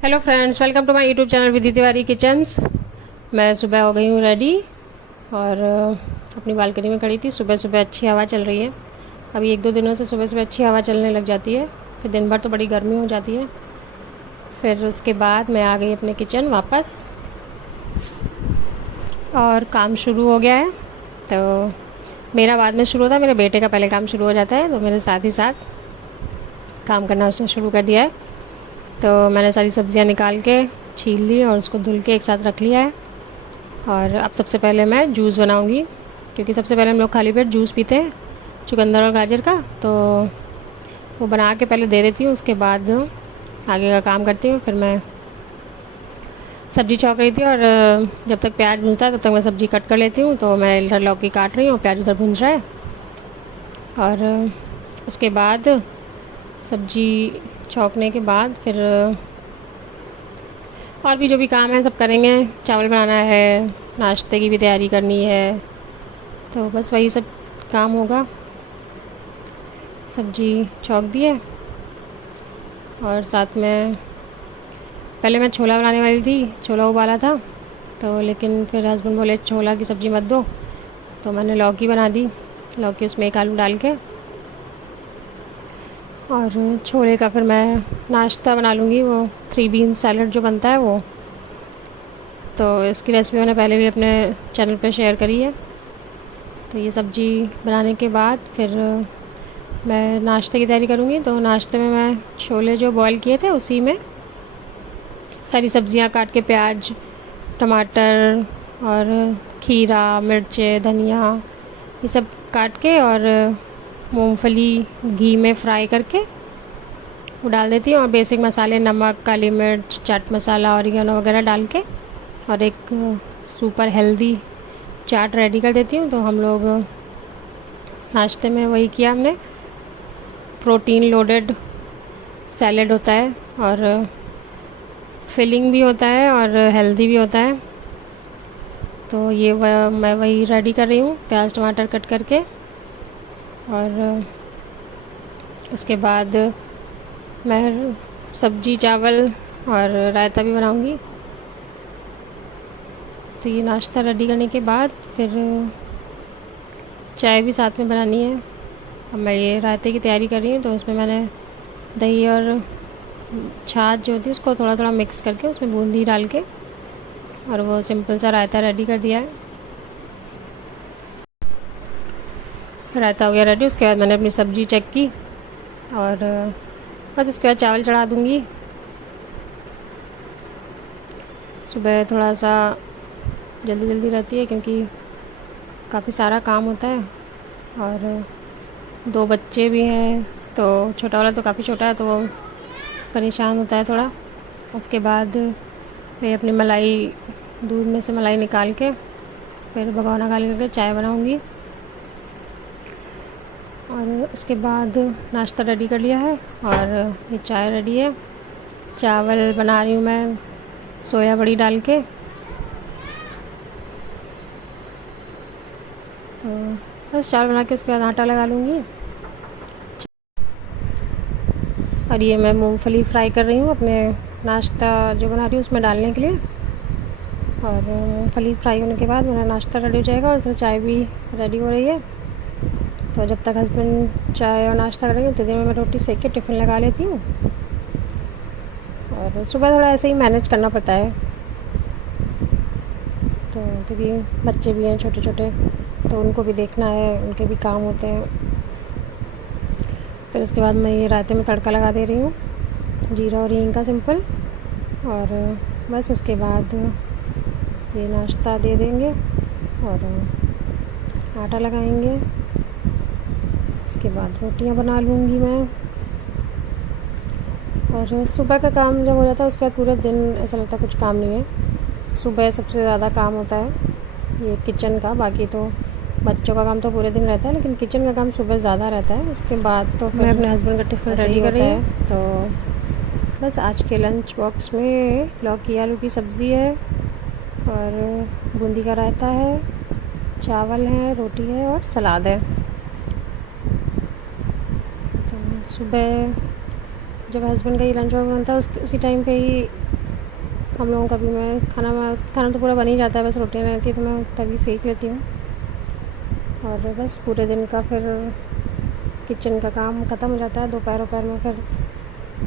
Hello friends, welcome to my YouTube channel Vidhi Tiwari kitchens. मैं सुबह हो गई हूँ रेडी और अपनी बालकनी में खड़ी थी। सुबह सुबह अच्छी हवा चल रही है। अभी एक दो दिनों से सुबह सुबह अच्छी हवा चलने लग जाती है, फिर दिन भर तो बड़ी गर्मी हो जाती है। फिर उसके बाद मैं आ गई अपने किचन वापस और काम शुरू हो गया है। तो मेरा बाद में शुरू होता है, मेरे बेटे का पहले काम शुरू हो जाता है, तो मेरे साथ ही साथ काम करना उसने शुरू कर दिया है। तो मैंने सारी सब्जियां निकाल के छील ली और उसको धुल के एक साथ रख लिया है। और अब सबसे पहले मैं जूस बनाऊंगी, क्योंकि सबसे पहले हम लोग खाली पेट जूस पीते हैं चुकंदर और गाजर का। तो वो बना के पहले दे देती हूँ, उसके बाद आगे का काम करती हूँ। फिर मैं सब्ज़ी छौंक रही थी और जब तक प्याज भूनता है तब तक मैं सब्ज़ी कट कर लेती हूँ। तो मैं इधर लौकी काट रही हूँ, प्याज उधर भून रहा है। और उसके बाद सब्ज़ी छौंकने के बाद फिर और भी जो भी काम है सब करेंगे। चावल बनाना है, नाश्ते की भी तैयारी करनी है, तो बस वही सब काम होगा। सब्ज़ी छौंक दिए और साथ में पहले मैं छोला बनाने वाली थी, छोला उबाला था। तो लेकिन फिर हस्बैंड बोले छोला की सब्ज़ी मत दो, तो मैंने लौकी बना दी। लौकी उसमें एक आलू डाल के और छोले का फिर मैं नाश्ता बना लूँगी, वो 3 बीन सैलड जो बनता है वो। तो इसकी रेसिपी मैंने पहले भी अपने चैनल पे शेयर करी है। तो ये सब्ज़ी बनाने के बाद फिर मैं नाश्ते की तैयारी करूँगी। तो नाश्ते में मैं छोले जो बॉईल किए थे उसी में सारी सब्ज़ियाँ काट के, प्याज, टमाटर और खीरा, मिर्चे, धनिया, ये सब काट के और मूंगफली घी में फ्राई करके वो डाल देती हूँ। और बेसिक मसाले नमक, काली मिर्च, चाट मसाला, ऑरिगेनो वगैरह डाल के और एक सुपर हेल्दी चाट रेडी कर देती हूँ। तो हम लोग नाश्ते में वही किया हमने। प्रोटीन लोडेड सैलेड होता है और फिलिंग भी होता है और हेल्दी भी होता है। तो ये मैं वही रेडी कर रही हूँ, प्याज टमाटर कट करके। और उसके बाद मैं सब्जी, चावल और रायता भी बनाऊंगी। तो ये नाश्ता रेडी करने के बाद फिर चाय भी साथ में बनानी है। अब मैं ये रायते की तैयारी कर रही हूँ, तो उसमें मैंने दही और छाछ जो होती है उसको थोड़ा थोड़ा मिक्स करके उसमें बूंदी डाल के और वो सिंपल सा रायता रेडी कर दिया है। रायता हो गया रेडी। उसके बाद मैंने अपनी सब्ज़ी चेक की और बस उसके बाद चावल चढ़ा दूँगी। सुबह थोड़ा सा जल्दी जल्दी रहती है क्योंकि काफ़ी सारा काम होता है और 2 बच्चे भी हैं। तो छोटा वाला तो काफ़ी छोटा है, तो वो परेशान होता है थोड़ा। उसके बाद मैं अपनी मलाई, दूध में से मलाई निकाल के फिर भगोना खाली करके चाय बनाऊँगी। और उसके बाद नाश्ता रेडी कर लिया है और ये चाय रेडी है। चावल बना रही हूँ मैं सोया बड़ी डाल के। तो बस चावल बना के उसके बाद आटा लगा लूँगी। और ये मैं मूंगफली फ्राई कर रही हूँ अपने नाश्ता जो बना रही हूँ उसमें डालने के लिए। और मूंगफली फ्राई होने के बाद मेरा नाश्ता रेडी हो जाएगा और उसमें चाय भी रेडी हो रही है। तो जब तक हस्बैंड चाय और नाश्ता करेंगे उतनी देर में मैं रोटी सेक के टिफ़िन लगा लेती हूँ। और सुबह थोड़ा ऐसे ही मैनेज करना पड़ता है, तो क्योंकि बच्चे भी हैं छोटे छोटे, तो उनको भी देखना है, उनके भी काम होते हैं। फिर उसके बाद मैं ये रायते में तड़का लगा दे रही हूँ, जीरा और हींग का सिंपल। और बस उसके बाद ये नाश्ता दे देंगे और आटा लगाएंगे। उसके बाद रोटियां बना लूँगी मैं। और सुबह का काम जब हो जाता है उसके बाद पूरे दिन ऐसा लगता है कुछ काम नहीं है। सुबह सबसे ज़्यादा काम होता है ये किचन का। बाकी तो बच्चों का काम तो पूरे दिन रहता है, लेकिन किचन का काम सुबह ज़्यादा रहता है। उसके बाद तो मैं अपने हस्बैंड का टिफ़िन रेडी कर रही हूँ। तो बस आज के लंच बॉक्स में लौकी आलू की सब्ज़ी है और बूंदी का रायता है, चावल है, रोटी है और सलाद है। तो सुबह जब हस्बैंड का ही लंच बॉक्स बनता है उसी टाइम पे ही हम लोगों का भी मैं खाना तो पूरा बन ही जाता है, बस रोटियाँ रहती है तो मैं तभी सेक लेती हूँ। और बस पूरे दिन का फिर किचन का काम ख़त्म हो जाता है। दोपहर में फिर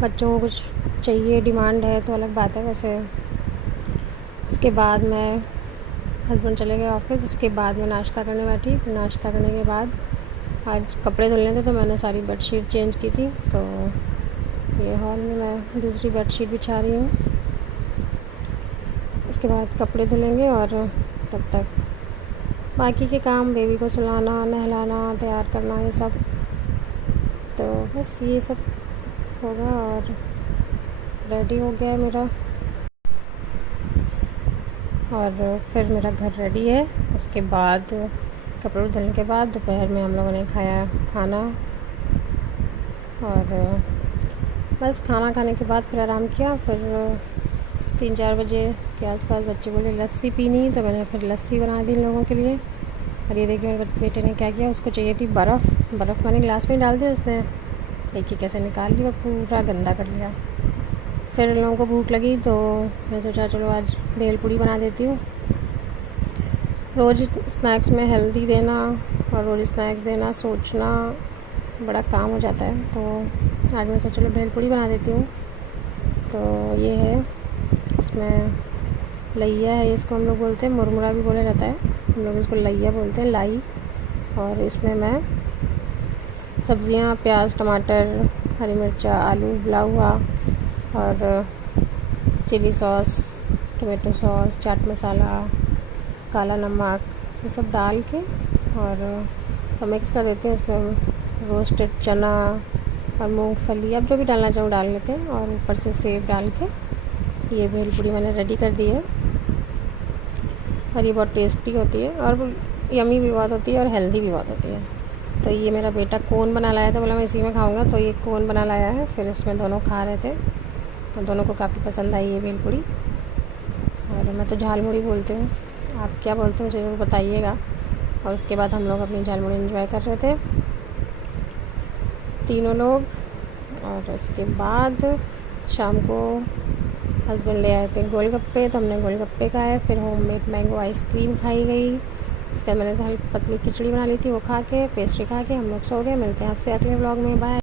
बच्चों को कुछ चाहिए, डिमांड है तो अलग बात है। वैसे उसके बाद मैं हस्बैंड चले गए ऑफिस, उसके बाद मैं नाश्ता करने बैठी। फिर नाश्ता करने के बाद आज कपड़े धुलने थे तो मैंने सारी बेडशीट चेंज की थी। तो ये हॉल में मैं दूसरी बेडशीट बिछा रही हूँ। उसके बाद कपड़े धुलेंगे और तब तक बाकी के काम, बेबी को सुलाना, नहलाना, तैयार करना, ये सब। तो बस ये सब होगा और रेडी हो गया मेरा। और फिर मेरा घर रेडी है। उसके बाद कपड़े धुलने के बाद दोपहर में हम लोगों ने खाया खाना, और बस खाना खाने के बाद फिर आराम किया। फिर 3-4 बजे के आसपास बच्चे बोले लस्सी पीनी, तो मैंने फिर लस्सी बना दी इन लोगों के लिए। और ये देखिए मेरे बेटे ने क्या किया, उसको चाहिए थी बर्फ़ मैंने गिलास में डाल दी, उसने देखिए कैसे निकाल ली और पूरा गंदा कर लिया। फिर इन लोगों को भूख लगी तो मैं सोचा चलो आज भेलपूरी बना देती हूँ। रोज़ स्नैक्स में हेल्दी देना और रोज़ स्नैक्स देना सोचना बड़ा काम हो जाता है, तो आज मैं सोचा चलो भेलपूरी बना देती हूँ। तो ये है, इसमें लइया है, इसको हम लोग बोलते हैं, मुरमुरा भी बोला जाता है, हम लोग इसको लइया बोलते हैं, लाई। और इसमें मैं सब्ज़ियाँ प्याज, टमाटर, हरी मिर्चा, आलू उबला हुआ और chilli sauce, tomato sauce, chaat masala, काला नमक, ये सब डाल के और सब मिक्स कर देते हैं। उसमें रोस्टेड चना और मूंगफली, अब जो भी डालना चाहूँ डाल लेते हैं, और ऊपर से सेव डाल के ये भेलपूरी मैंने रेडी कर दी है। और ये बहुत टेस्टी होती है और यमी भी बहुत होती है और हेल्दी भी बहुत होती है। तो ये मेरा बेटा कोन बना लाया था, बोला मैं इसी में खाऊंगा, तो ये कोन बना लाया है। फिर इसमें दोनों खा रहे थे और दोनों को काफ़ी पसंद आई ये भेलपूरी। और मैं तो झालमुड़ी बोलती हूँ, आप क्या बोलते हो ज़रूर बताइएगा। और उसके बाद हम लोग अपनी झालमुड़ी एंजॉय कर रहे थे तीनों लोग। और उसके बाद शाम को हस्बैंड ले आए थे गोलगप्पे, तो हमने गोलगप्पे खाए। फिर होममेड मैंगो आइसक्रीम खाई गई। उसके बाद मैंने पतली खिचड़ी बना ली थी, वो खा के पेस्ट्री खा के हम लोग सो गए। मिलते हैं आपसे अगले व्लॉग में, बाय।